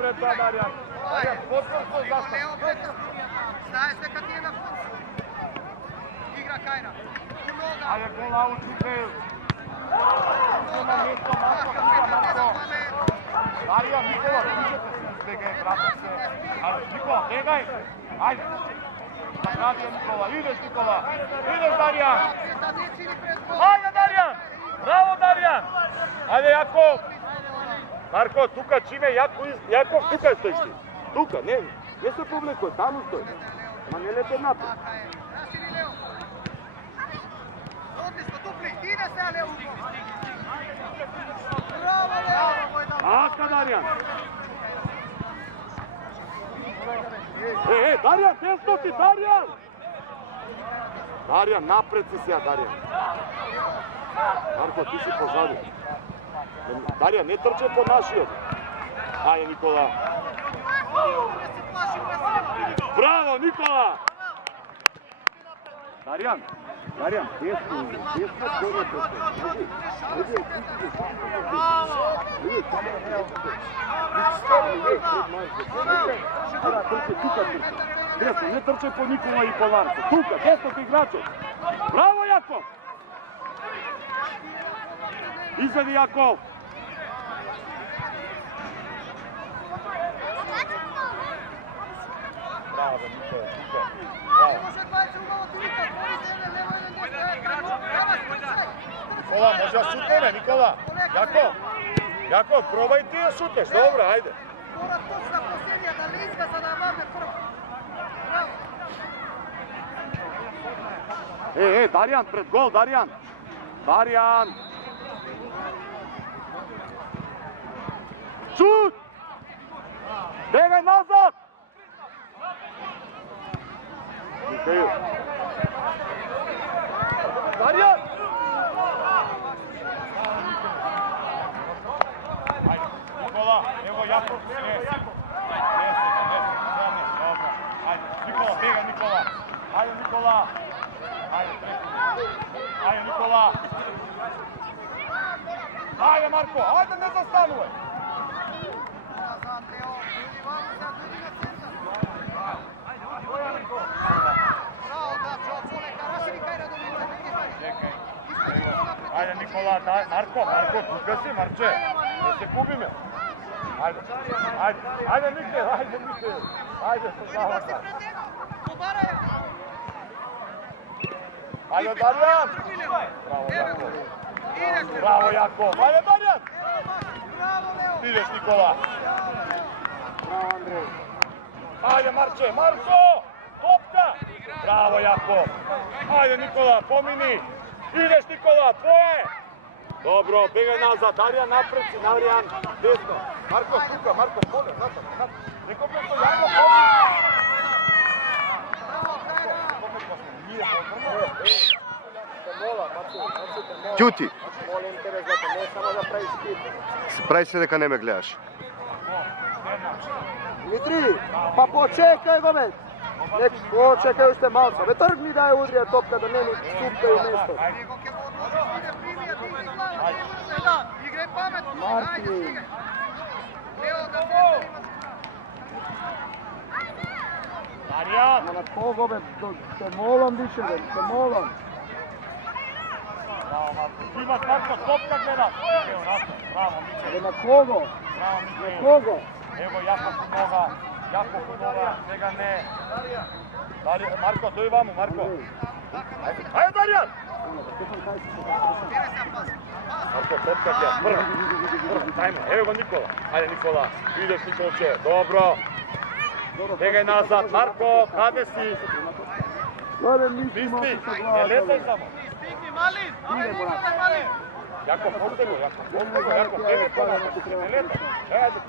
Добре, това, Дариан. Дариан, по-скоро застав. Знаеш дека ти е на път. Игра Кајна. Ајде, гола учите. Нема место, Марко, Дариан, Никола, слушате се, бегај, брата се. Ајде, Никола, бегај. Ајде. Наградија, Никола, идеш, Никола. Идеш, Дариан. Ајде, Дариан. Браво, Дариан. Ајде, Јаков. Марко, тука чиме, Јаков, тука стоиш ти. Тука, не се повлекој, таму стоиш. Ма не лете напред. Одлично, дупли, иде се, Лео. Ака, Дариан. Дариан, тесно си, Дариан. Дариан, напред си сега, Дариан. Марко, ти си позади. Дариан, не трче по нашиот. Ајде, Никола. Браво, Никола! Дариан, тесно, којне престе. Десно, не трче по Никола и по Марко. Тука, десното играчот. Браво, Јаков! Изведи, Јаков! Браво, Никола, тука. Никола, може да шутнеме, Никола. Јаков, пробај ти да шутнеш. Добро, ајде. Мора точна последија да лиска за да варне прво. Дариан, пред гол, Дариан. Дариан. Шут! Бегај назад! Михаил. Дариан! Никола, ево Јаков, Никола, бега, Никола. Ајде, Никола. Ајде, Никола. Ајде, Марко, ајде, не застанувај. Ајде, Никола, Марко, тука си, Марче. Не се губиме. Ајде, Михаил, ајде, создавака. Ајде, Дариан! Браво, Јаков! Ајде, Дариан! Идеш, Никола! Браво, Андреј! Ајде, Марче! Марко! Топка! Браво, Јаков! Ајде, Никола, помини! Идеш, Никола, твое! Добро, бегај назад, Дариан напред си, Дариан десно. Марко, тука, Марко, поле, назад. Неко прeko Јаков, помини! Ќути. Молим те, зато не само да правиш скип. Прави се дека не ме гледаш. Дмитри, па почекај го, бе. Не почекај уште малце. Бе, тргни да ја удрија топка, да не ни цупка и место. Играј паметно. Марти. Дариан! На кого, бе? Те молам више, бе. Те молам. Браво, Марко. Имаш, Марко, топка гледаш. Браво, Михаил. Бе, на кого? Браво, На Михаил. кого? Ево, Јаков у нога. Јаков у нога. Сега не. Марко, тој ваму, Марко. Ајде, Дариан! Марко, топка гледа. Прв. Тајме. Ево го Никола. Ајде, Никола. Идеш, Николче. Добро. Бегај назад. Марко, каде си? Добре, мисли, Мисли, не летај само. Малин! Малин! Јаков, после го, Јаков, бегај по-назад, не летај. Ајде.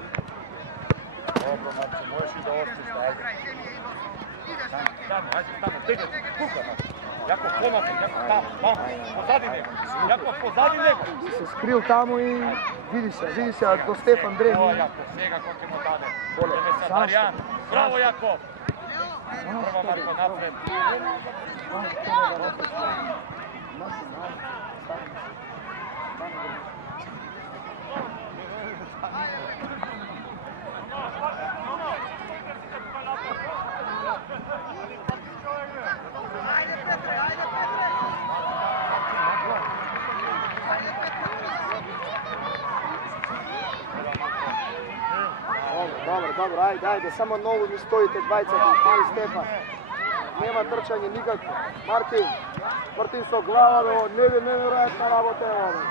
Добро, Марче, можеш и да остиш, ајде. Стану, тега, тука, Марче. Јаков, по-назад, Јаков, таму, позади него. Јаков, позади него. Се скрил таму и види се, до Стефан Дрен. Ево, Јаков, сега кој ќе му даде. Идеме са Дариан. Браво, Јаков. Прва, Марко, напред. dobro, ajde, samo nogu mi stojite dvajca, mali Stefan. Nema trčanje nikako. Martin sa glava, nevjerojatna rabota je ovo.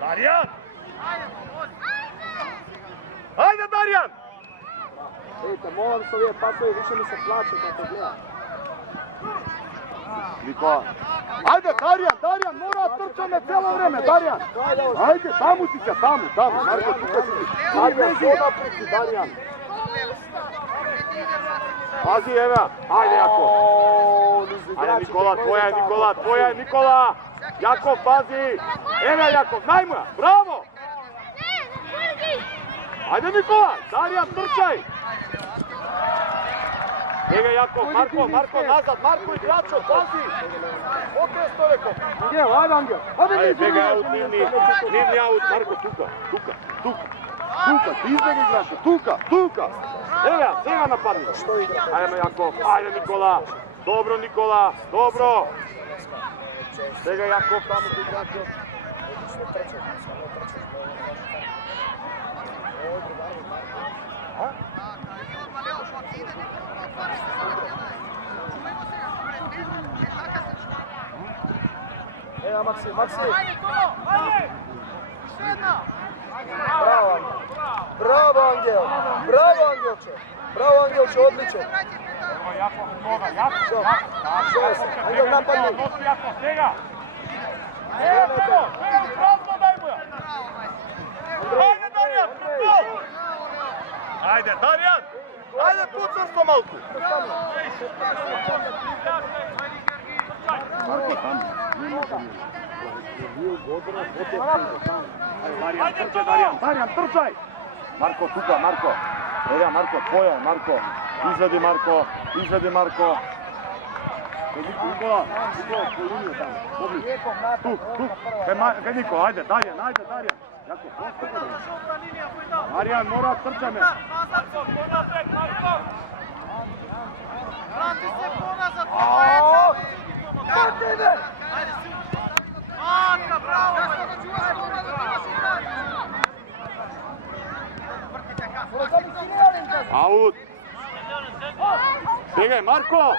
Darjan! Ajde, Darjan! Vidite, moram se ovdje pasovi, više mi se plaće kako gleda. Nikola. Ajde, Darjan, mora trčanje cijelo vreme, Darjan. Ajde, tamo si se, tamo. Marko, tukaj si. Darjan, voda proti, Darjan. Pazi, Eva. Ajde, Jakov. Ajde, Nikola, tvoja je Nikola. Jakov, pazi. Eva, Jakov, najmoja, bravo. Ajde, Nikola, Darjan, trčaj. Ega, Jakov, Marko, nazad, Marko igračo, pazi. Okej, što rekao. Angel, ajde, Angel. Ajde, bega aut, nivni aut, Marko, tuka. Ti izbjeg igrača, tuka. Evo, svega napadni. Ajde, Jakov, ajde, Nikola. Dobro, Nikola, dobro. Svega, Jakov, tamo ti igrača. Evo, Maksim. Bravo, Angelče. Bravo, Angelče, odličan. Jakov, Jakov. Ajde, napadni. Jakov, svega. Bravo, najmoja. Ajde, Darjan, gol! Ajde, Darjan! Ajde, pucaš to malku! Marko, tamo. Ajde, Darjan! Darjan, trčaj! Marko, tuka, Marko. Evo, Marko, tvoja je, Marko. Izvedi, Marko. Nikola, po liniju tamo. Tu. Kaj Nikola, ajde, Darjan. Jako, Darjan, mora trčame. Vrati se ponazad, Marko! Ajde, Marka, bravo! Zašto da čuvaš ponazad, imaš igrač! Vrtite ka! Aut. Bjegaj, Marko!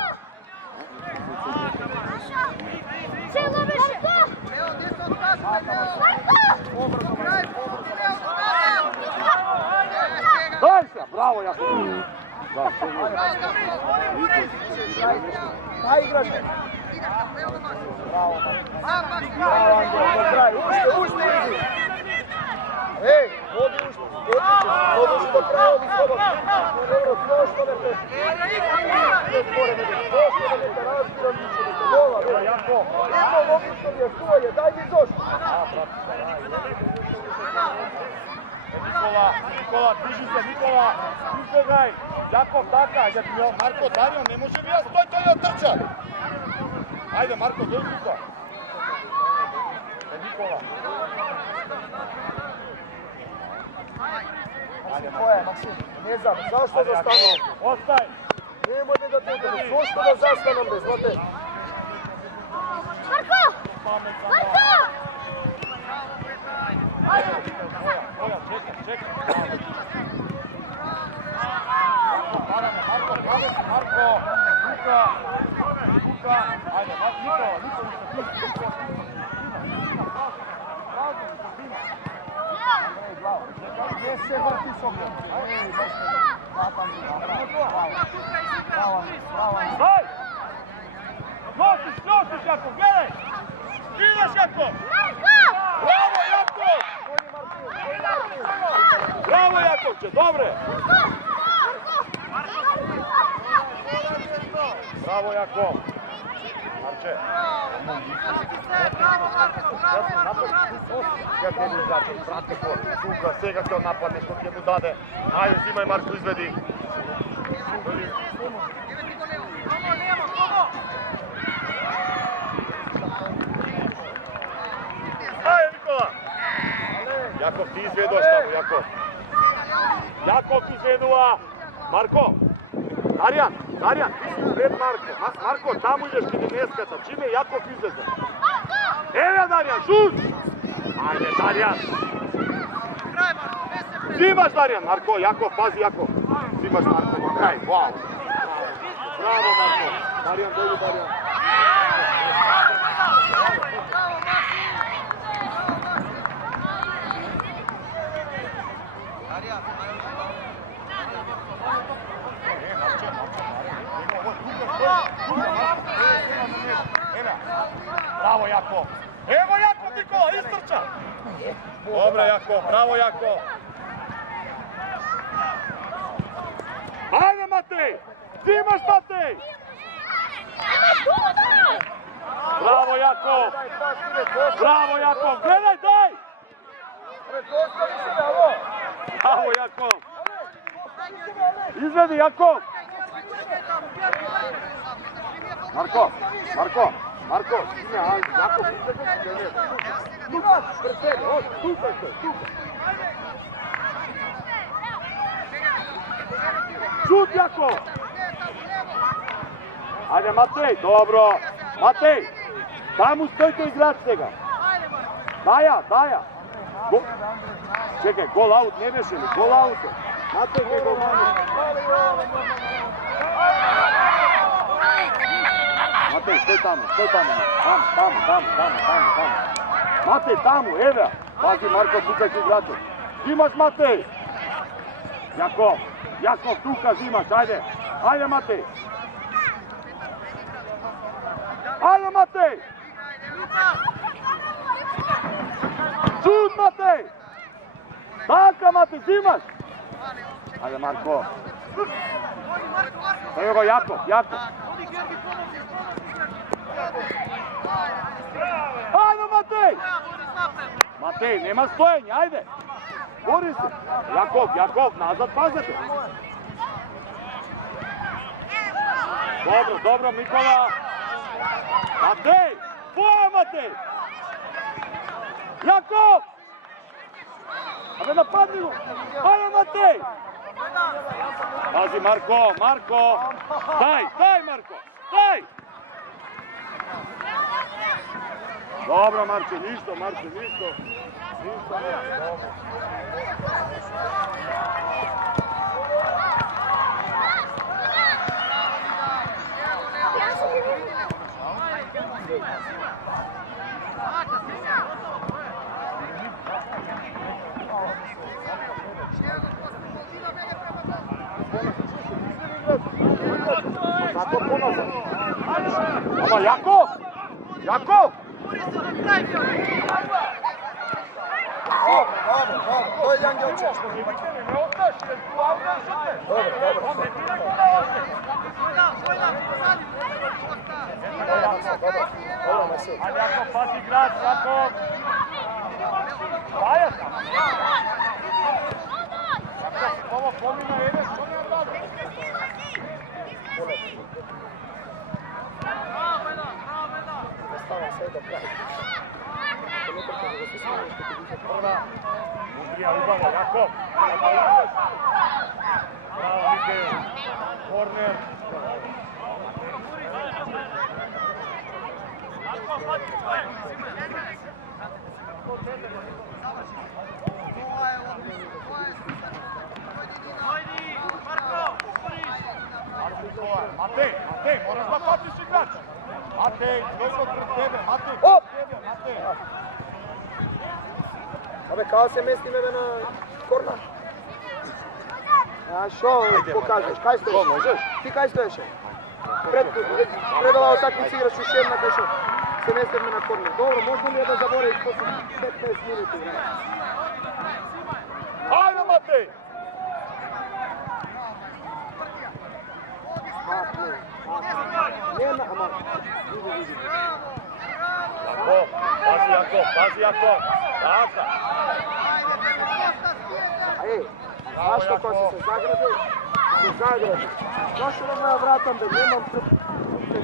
Evo, gdje se odkažete, Daj se, bravo, Jako. Daj igraš. Bravo, Angel, ušli. Ej, vodi ušli. Vodi do kraja, mi slobodno. Dobro, prošlo me te. Prošlo me te, razbiram više, da se gola. Jako. Evo, logično mi je, stoje, daj mi došli. Nikola, diži se, Nikola, izbjegaj, Jakov, taka, ajde, Marko, Darjan, ne može mi ja stoj, to je trčan. Ajde, Marko, dođi tuka. Nikola. Ajde, koja je, Maksim? Ne znam, zašto zastanom? Ostaj. Nemojte da tekamo, zašto da zastanom bez, znate? Marko! Čekaj. Marko, Luka, ajde, Nikola. Gdje se vrti sokom? Daj! Nosiš, Jako, gledaj! Ideš, Jako! Bravo, Jako! Bravo, Jakovče, dobre! Bravo, Jako! Marče! Kako je mi začel, prati ko, tuka, svega se on napadne, što mu dade. Ajde, zimaj, Marko, izvedi. Ajde, Nikola! Jakov, ti izvedoš tamo, Jakov. Jakov ti izvedova. Marko! Darjan, ti si pred Marko. Marko, tamo ideš kad je neskata. Čime Jakov izvede? Evo, Darjan, šut! Ajde, Darjan! Kraj, Marko, Zimaš Darijan, Marko, Jakov, pazi Jakov. Zimaš Marko, na kraj, wow. Bravo Marko, Darijan, dođi Darijan. Bravo Jakov. Evo Jakov Nikola, istrča. Dobro Jakov, bravo Jakov. Ajde Matej, Zimaš Matej. Bravo Jakov. Bravo Jakov, gledaj, daj. Bravo Jakov. Izvedi Jakov. Marko, Marko, Marko, Jakov, izvedi. Pred sebe, tukaj se, tukaj. Šut Jakov. Ajde Matej, dobro. Matej, tamo stojite igrač njega. Daja. Čekaj, gol out, ne beše mi, gol out. Matej, gdje gol manje. Matej, stoj tamo. Tamo. Matej, tamo, evo. Pazi Marko, tukaj ti igrače. Zimaš Matej. Jakov, tuka Zimaš, ajde. Ajde Matej. Ajde Matej. Šut Matej. Taka Matej, Zimaš. Ajde Marko. Evo ga Jakov. Ajde Matej. Matej, nema stojenja, ajde. Bori se. Jakov, nazad pazite. Dobro, Mikola. Matej, tvoja Matej. Jakov. Ajde napadni go. Ajde Matej. Pazi Marko. Daj Marko, daj. Dobro Marče, ništa. Ama Jakov! To je jedan djelče. Ajde Jakov, pati igrač, Jakov. Daja sam. Jakov, ovo pomina jedeš, što ne radi? Udrija Ubava, Jakov. Bravo, Mikael. Korner. Matej, moraš da patiš igrač. Matej, dođe pred tebe, Matej. Абе, као се мести ме на корна? А шо покажеш? Кај стоиш? Можеш? Ти кај стоеше? Пред ова такмица играш уште една кај шо се местиме на корнер. Добро, можно ли да заборави после 15 минути? Ajde, Matej! Нема, ама види. Jakov. Така. Зашто кога се загради? Зашто да ја вратам да немам се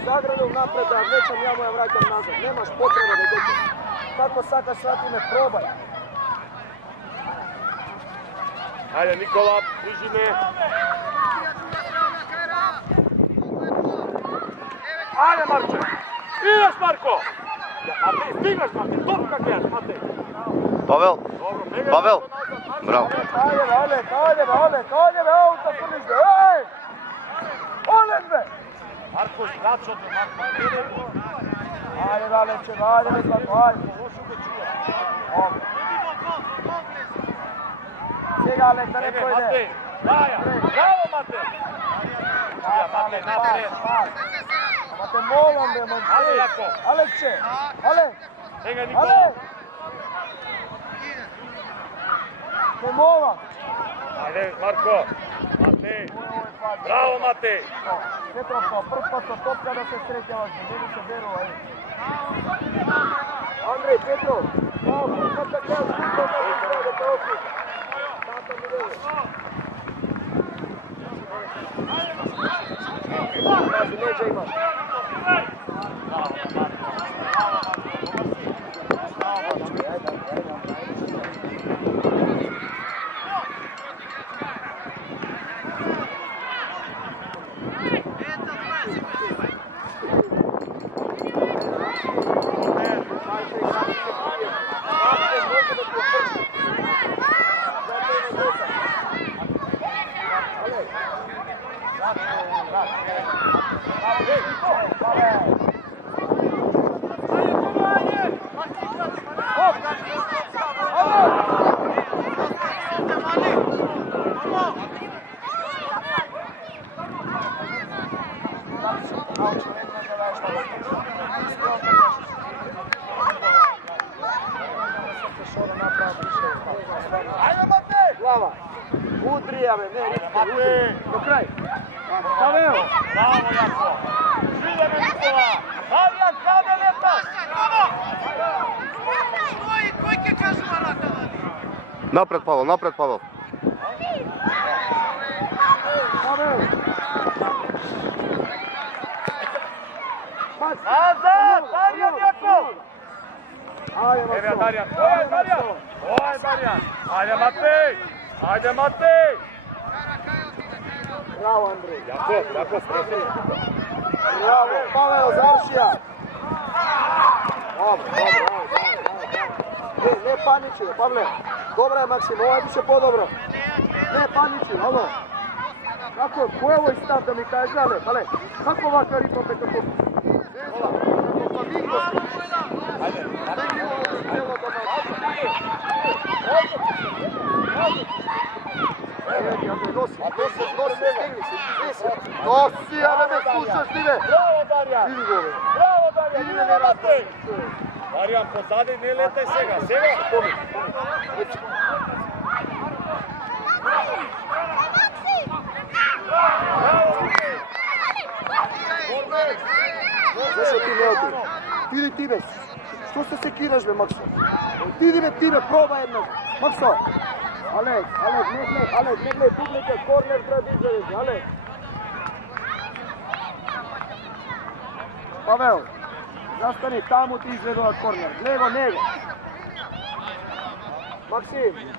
заградил напред да влечам, ја му ја враќам назад. Немаш потреба да идете. Како сакаш свати ме пробај. Ajde Nikola, bliži me. Ajde Marče. Ideš Marko. Matej, stigaš Matej, dobro kako ješ Matej. Pavel, Dobro, Pavel. Браво. Ajde, auto prviš, ej! Oled be! Марко, здрачо до Марко. Ajde, Aleče, ajde, Zlatko, ajde. Сега, Алек, да не пойде. Матей, Даја, браво Матей. Матей, напред. Ама те молам, бе, момче. Ајде, Јако. Алекче, Алек, Сега Никола. Алек! Те молам. Ајде, Марко. Матей. Браво, Матей. Петровко, прв пат со топка да се среќаваш, не ми се верува, е. Андреј, Петров, прв пат да кажеш, да те окружи. Тата ми верува. Кажи, леđa имаш. Ајде, Матей. Глава. Удрија, бе, не, Матей. до крај. Павел. Браво, Јако. Идеме, Никола. Адриан, каде леташ? Кој ќе кажува рака, дали? Напред, Павел, напред, Павел. Павел. Назад, Даријан Јаков. Ајде, Еве Максо. Даријан. Ој Даријан. Ој Даријан. Ајде Матеј. Ајде Матеј. Браво, Андреј. Јаков, преси. Браво, Павел, завршија. Добро. Не паничи, Павле. Добра е, Максим, ова беше по-добро. Не паничи, ало. Како, кој е овој став да ми кажеш, але, како вака ритм дека како... Ајде, Носи, абе, ме слушаш ли, бе? Браво, Даријан. Види го, бе. Браво, Даријан. Идеме, Матеј. Даријан, позади, не летај сега. Сега. Зашо ти не оди? Иди ти, бе. Што се секираш, бе, Максо? Иди, бе, ти, бе, проба еднаш. Максо. Алек, не гледай, публика, корнер треба да изгледаш, Алек. Павел, застани таму, ти изгледува корнер. Гледай го него. Максим.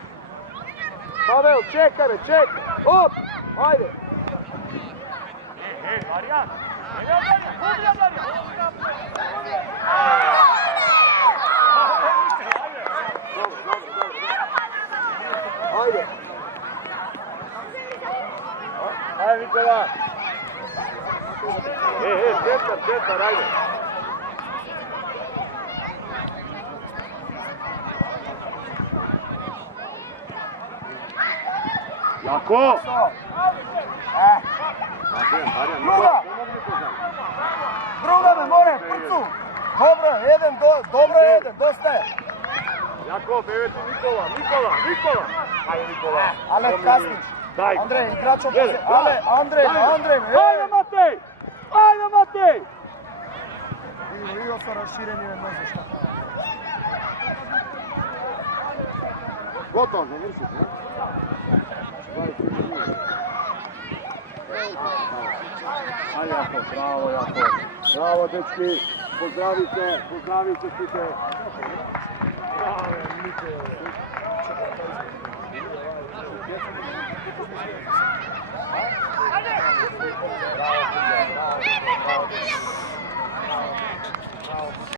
Павел, чекај, бе, чекај. Оп, ајде. Даријан. Еве Даријан. Ајде. Ајде, Никола. Центар, ајде. Јако! Друга, бе, море, прцу. Добро, еден, доста е. Јаков, еве ти Никола. Ајде, Никола. Але Каснич. Дај. Андреј, играчот. Еле, Але, Андреј. Ајде, Матеј! Видимо са расширени на нозе што. Готово, заврши, не? Ајде, Јаков, браво, Јаков. Браво, дечки. Поздравите сите. Браво, Никола.